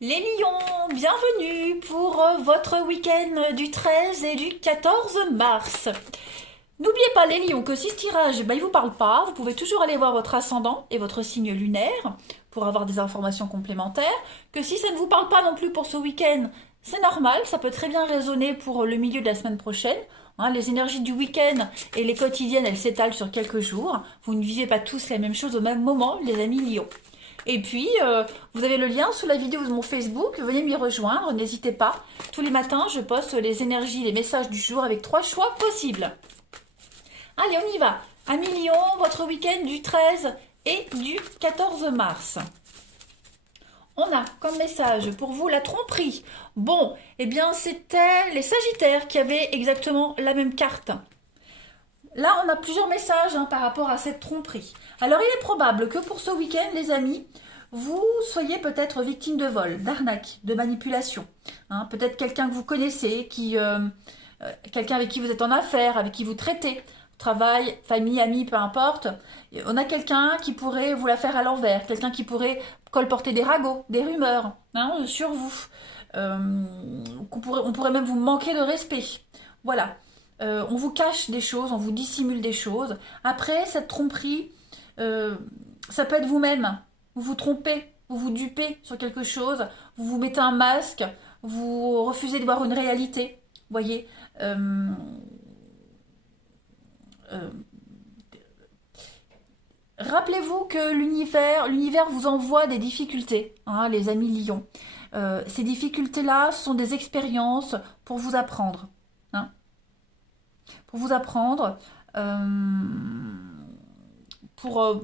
Les lions, bienvenue pour votre week-end du 13 et du 14 mars. N'oubliez pas les lions que si ce tirage il vous parle pas, vous pouvez toujours aller voir votre ascendant et votre signe lunaire pour avoir des informations complémentaires. Que si ça ne vous parle pas non plus pour ce week-end, c'est normal, ça peut très bien résonner pour le milieu de la semaine prochaine. Les énergies du week-end et les quotidiennes, elles s'étalent sur quelques jours. Vous ne vivez pas tous la même chose au même moment, les amis lions. Et puis, vous avez le lien sous la vidéo de mon Facebook, venez m'y rejoindre, n'hésitez pas. Tous les matins, je poste les énergies, les messages du jour avec 3 choix possibles. Allez, on y va. 1 million, votre week-end du 13 et du 14 mars. On a comme message pour vous la tromperie. Bon, eh bien, c'était les Sagittaires qui avaient exactement la même carte. Là, on a plusieurs messages par rapport à cette tromperie. Alors, il est probable que pour ce week-end, les amis, vous soyez peut-être victime de vol, d'arnaque, de manipulation. Peut-être quelqu'un que vous connaissez, quelqu'un avec qui vous êtes en affaires, avec qui vous traitez, travail, famille, amis, peu importe. On a quelqu'un qui pourrait vous la faire à l'envers, quelqu'un qui pourrait colporter des ragots, des rumeurs sur vous. On pourrait même vous manquer de respect. Voilà. On vous cache des choses, on vous dissimule des choses. Après, cette tromperie, ça peut être vous-même. Vous vous trompez, vous vous dupez sur quelque chose, vous vous mettez un masque, vous refusez de voir une réalité. Voyez, euh, rappelez-vous que l'univers vous envoie des difficultés, les amis lions. Ces difficultés-là sont des expériences pour vous apprendre. hein. Pour vous apprendre, pour,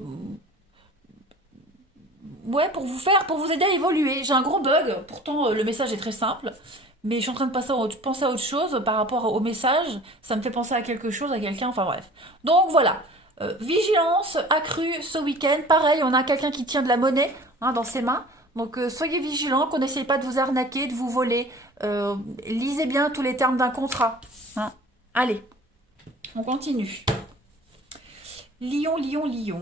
pour pour vous aider à évoluer. J'ai un gros bug, pourtant le message est très simple, mais je suis en train de penser à autre chose par rapport au message. Ça me fait penser à quelque chose, à quelqu'un, enfin bref. Donc voilà, vigilance accrue ce week-end. Pareil, on a quelqu'un qui tient de la monnaie dans ses mains. Donc soyez vigilants, qu'on n'essaye pas de vous arnaquer, de vous voler. Lisez bien tous les termes d'un contrat. Allez, on continue. Lion, lion, lion.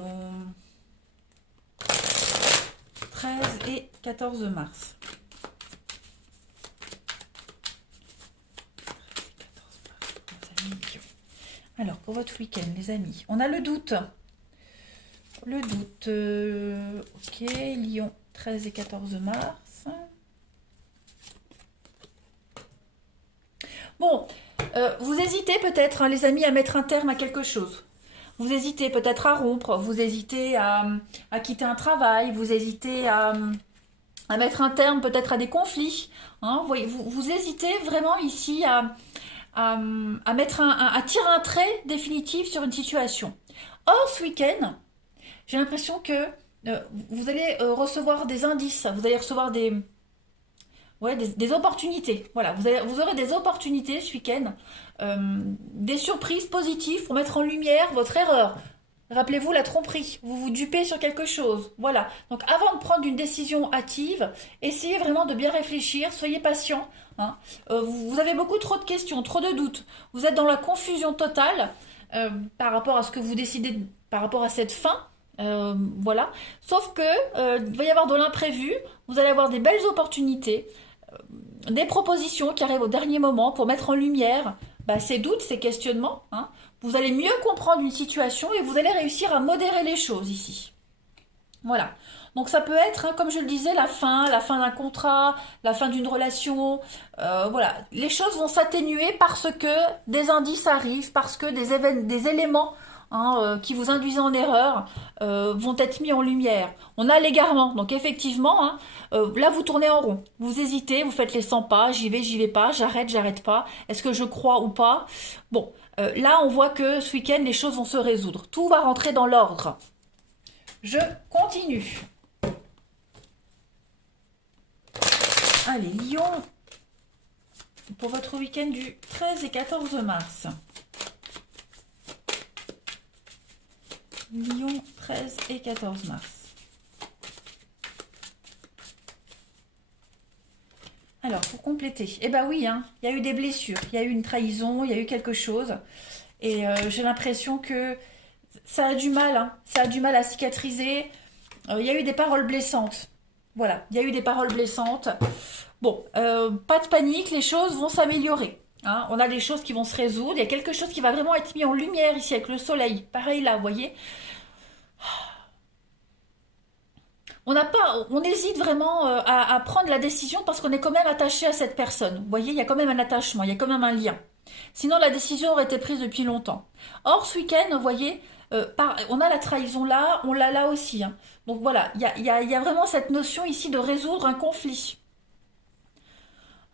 13 et 14 mars. Alors, pour votre week-end, les amis, on a le doute. Le doute. Ok, Lion, 13 et 14 mars. Bon, vous hésitez peut-être, les amis, à mettre un terme à quelque chose. Vous hésitez peut-être à rompre, vous hésitez à quitter un travail, vous hésitez à mettre un terme peut-être à des conflits. Vous hésitez vraiment ici mettre à tirer un trait définitif sur une situation. Or, ce week-end, j'ai l'impression que vous allez recevoir des indices, vous allez recevoir des opportunités. Voilà, vous aurez des opportunités ce week-end, des surprises positives pour mettre en lumière votre erreur. Rappelez-vous la tromperie, vous vous dupez sur quelque chose. Voilà, donc avant de prendre une décision hâtive, essayez vraiment de bien réfléchir, soyez patient. Vous avez beaucoup trop de questions, trop de doutes. Vous êtes dans la confusion totale par rapport à ce que vous décidez, par rapport à cette fin. Voilà. Sauf que il va y avoir de l'imprévu, vous allez avoir des belles opportunités, des propositions qui arrivent au dernier moment pour mettre en lumière ces doutes, ces questionnements. Vous allez mieux comprendre une situation et vous allez réussir à modérer les choses ici. Voilà. Donc ça peut être, comme je le disais, la fin d'un contrat, la fin d'une relation. Voilà. Les choses vont s'atténuer parce que des indices arrivent, parce que des éléments qui vous induisent en erreur vont être mis en lumière. On a l'égarement, donc effectivement, là vous tournez en rond. Vous hésitez, vous faites les 100 pas, j'y vais pas, j'arrête pas, est-ce que je crois ou pas. Bon, là on voit que ce week-end les choses vont se résoudre. Tout va rentrer dans l'ordre. Je continue. Allez, Lion, pour votre week-end du 13 et 14 mars. Lion, 13 et 14 mars. Alors, pour compléter, eh ben oui, il y a eu des blessures, il y a eu une trahison, il y a eu quelque chose. Et j'ai l'impression que ça a du mal à cicatriser. Il y a eu des paroles blessantes. Voilà, il y a eu des paroles blessantes. Bon, pas de panique, les choses vont s'améliorer. Hein. On a des choses qui vont se résoudre. Il y a quelque chose qui va vraiment être mis en lumière ici avec le soleil. Pareil là, vous voyez. On hésite vraiment à prendre la décision parce qu'on est quand même attaché à cette personne. Vous voyez, il y a quand même un attachement, il y a quand même un lien. Sinon, la décision aurait été prise depuis longtemps. Or, ce week-end, vous voyez, on a la trahison là, on l'a là aussi. Hein. Donc voilà, il y a vraiment cette notion ici de résoudre un conflit.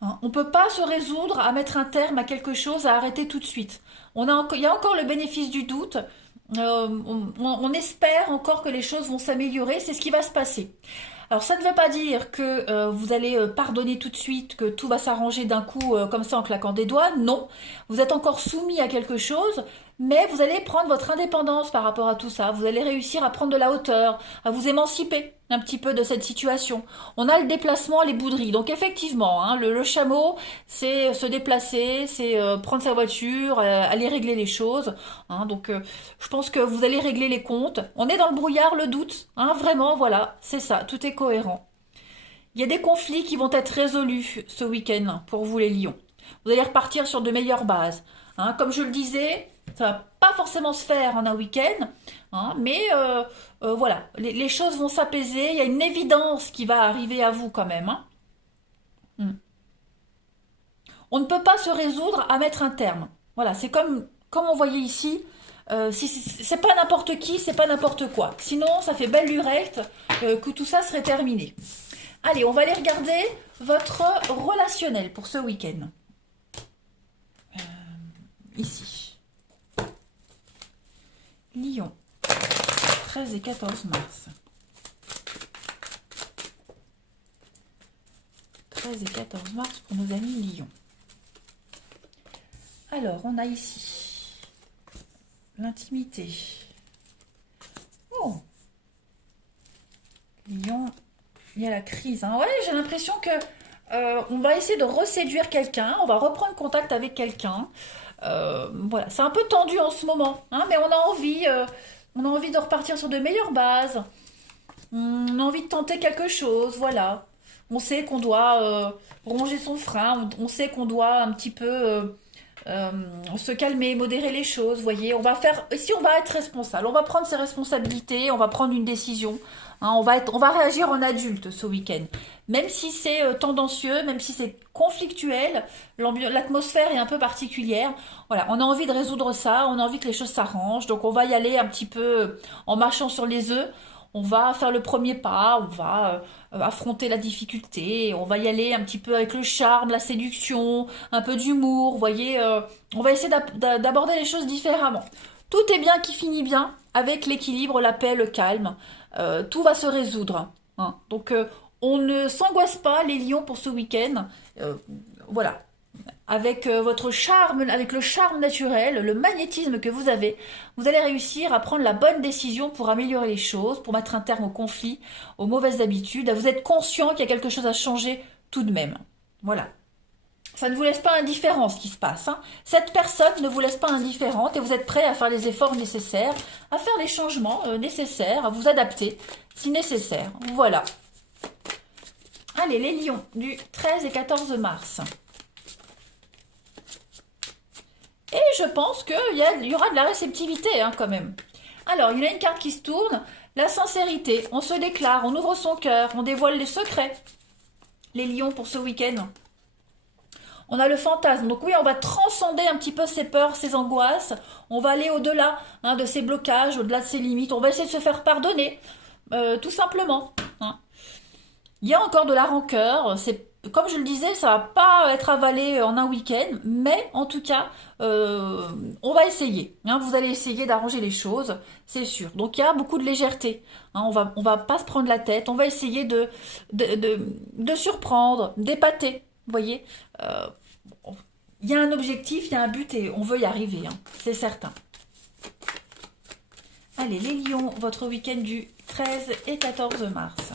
Hein. On ne peut pas se résoudre à mettre un terme à quelque chose, à arrêter tout de suite. Il y a encore le bénéfice du doute. On espère encore que les choses vont s'améliorer, c'est ce qui va se passer. Alors ça ne veut pas dire que vous allez pardonner tout de suite, que tout va s'arranger d'un coup comme ça en claquant des doigts. Non, vous êtes encore soumis à quelque chose, mais vous allez prendre votre indépendance par rapport à tout ça. Vous allez réussir à prendre de la hauteur, à vous émanciper un petit peu de cette situation. On a le déplacement, les bouderies. Donc effectivement, hein, le chameau, c'est se déplacer, c'est prendre sa voiture, aller régler les choses. Hein, donc je pense que vous allez régler les comptes. On est dans le brouillard, le doute. Hein, vraiment, voilà, c'est ça, tout est cohérent. Il y a des conflits qui vont être résolus ce week-end pour vous les lions. Vous allez repartir sur de meilleures bases. Hein, comme je le disais, ça va pas forcément se faire en un week-end, hein, mais voilà, les choses vont s'apaiser. Il y a une évidence qui va arriver à vous quand même. Hein. Hmm. On ne peut pas se résoudre à mettre un terme. Voilà, c'est comme on voyait ici. C'est pas n'importe qui, c'est pas n'importe quoi. Sinon, ça fait belle lurette que tout ça serait terminé. Allez, on va aller regarder votre relationnel pour ce week-end. Ici. Lion, 13 et 14 mars. 13 et 14 mars pour nos amis Lion. Alors, on a ici l'intimité. Oh, Lion, il y a la crise. Hein. Ouais, j'ai l'impression que on va essayer de reséduire quelqu'un, on va reprendre contact avec quelqu'un. Voilà, c'est un peu tendu en ce moment, hein, mais on a envie de repartir sur de meilleures bases. On a envie de tenter quelque chose, voilà. On sait qu'on doit ronger son frein, on sait qu'on doit un petit peu euh, se calmer, modérer les choses, vous voyez. Ici on va être responsable, on va prendre ses responsabilités, on va prendre une décision. Hein, on va réagir en adulte ce week-end. Même si c'est tendancieux, même si c'est conflictuel, l'atmosphère est un peu particulière. Voilà, on a envie de résoudre ça, on a envie que les choses s'arrangent. Donc on va y aller un petit peu en marchant sur les œufs. On va faire le premier pas, on va affronter la difficulté, on va y aller un petit peu avec le charme, la séduction, un peu d'humour, vous voyez, on va essayer d'aborder les choses différemment. Tout est bien qui finit bien, avec l'équilibre, la paix, le calme, tout va se résoudre. Hein. Donc on ne s'angoisse pas les lions pour ce week-end, voilà. Avec votre charme, avec le charme naturel, le magnétisme que vous allez réussir à prendre la bonne décision pour améliorer les choses, pour mettre un terme au conflit, aux mauvaises habitudes. Vous êtes conscient qu'il y a quelque chose à changer tout de même. Voilà. Ça ne vous laisse pas indifférent ce qui se passe. Hein. Cette personne ne vous laisse pas indifférente et vous êtes prêt à faire les efforts nécessaires, à faire les changements nécessaires, à vous adapter si nécessaire. Voilà. Allez, les lions du 13 et 14 mars. Et je pense qu'il y aura de la réceptivité hein, quand même. Alors, il y a une carte qui se tourne. La sincérité. On se déclare, on ouvre son cœur, on dévoile les secrets. Les lions pour ce week-end. On a le fantasme. Donc oui, on va transcender un petit peu ses peurs, ses angoisses. On va aller au-delà hein, de ses blocages, au-delà de ses limites. On va essayer de se faire pardonner, tout simplement. Hein. Il y a encore de la rancœur. Comme je le disais, ça va pas être avalé en un week-end, mais en tout cas, on va essayer. Hein, vous allez essayer d'arranger les choses, c'est sûr. Donc il y a beaucoup de légèreté. Hein, on va pas se prendre la tête. On va essayer de surprendre, d'épater. Vous voyez, il y a un objectif, il y a un but et on veut y arriver. Hein, c'est certain. Allez, les lions, votre week-end du 13 et 14 mars.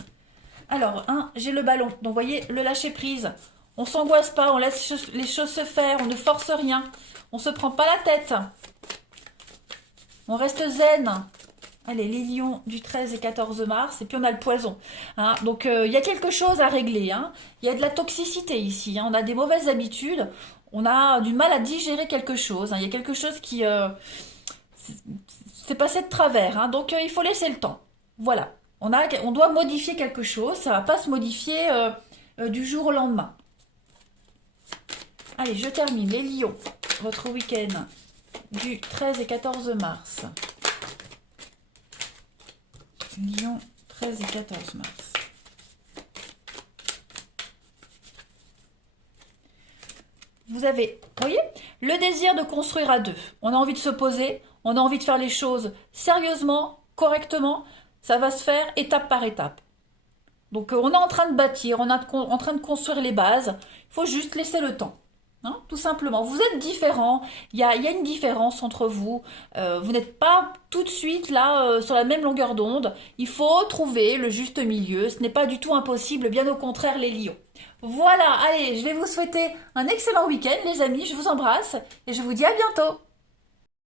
Alors, j'ai le ballon. Donc, vous voyez, le lâcher prise. On s'angoisse pas, on laisse les choses se faire, on ne force rien. On se prend pas la tête. On reste zen. Allez, les lions du 13 et 14 mars, et puis on a le poison. Hein. Donc, il y a quelque chose à régler. Hein. Il y a de la toxicité ici. Hein. On a des mauvaises habitudes. On a du mal à digérer quelque chose. Hein. Il y a quelque chose qui s'est passé de travers. Hein. Donc, il faut laisser le temps. Voilà. On doit modifier quelque chose. Ça ne va pas se modifier du jour au lendemain. Allez, je termine. Les lions, votre week-end du 13 et 14 mars. Lyon, 13 et 14 mars. Vous avez, vous voyez, le désir de construire à deux. On a envie de se poser, on a envie de faire les choses sérieusement, correctement. Ça va se faire étape par étape. Donc on est en train de bâtir, on est en train de construire les bases. Il faut juste laisser le temps. Hein, tout simplement. Vous êtes différents, il y a une différence entre vous. Vous n'êtes pas tout de suite là sur la même longueur d'onde. Il faut trouver le juste milieu. Ce n'est pas du tout impossible, bien au contraire les lions. Voilà, allez, je vais vous souhaiter un excellent week-end les amis. Je vous embrasse et je vous dis à bientôt.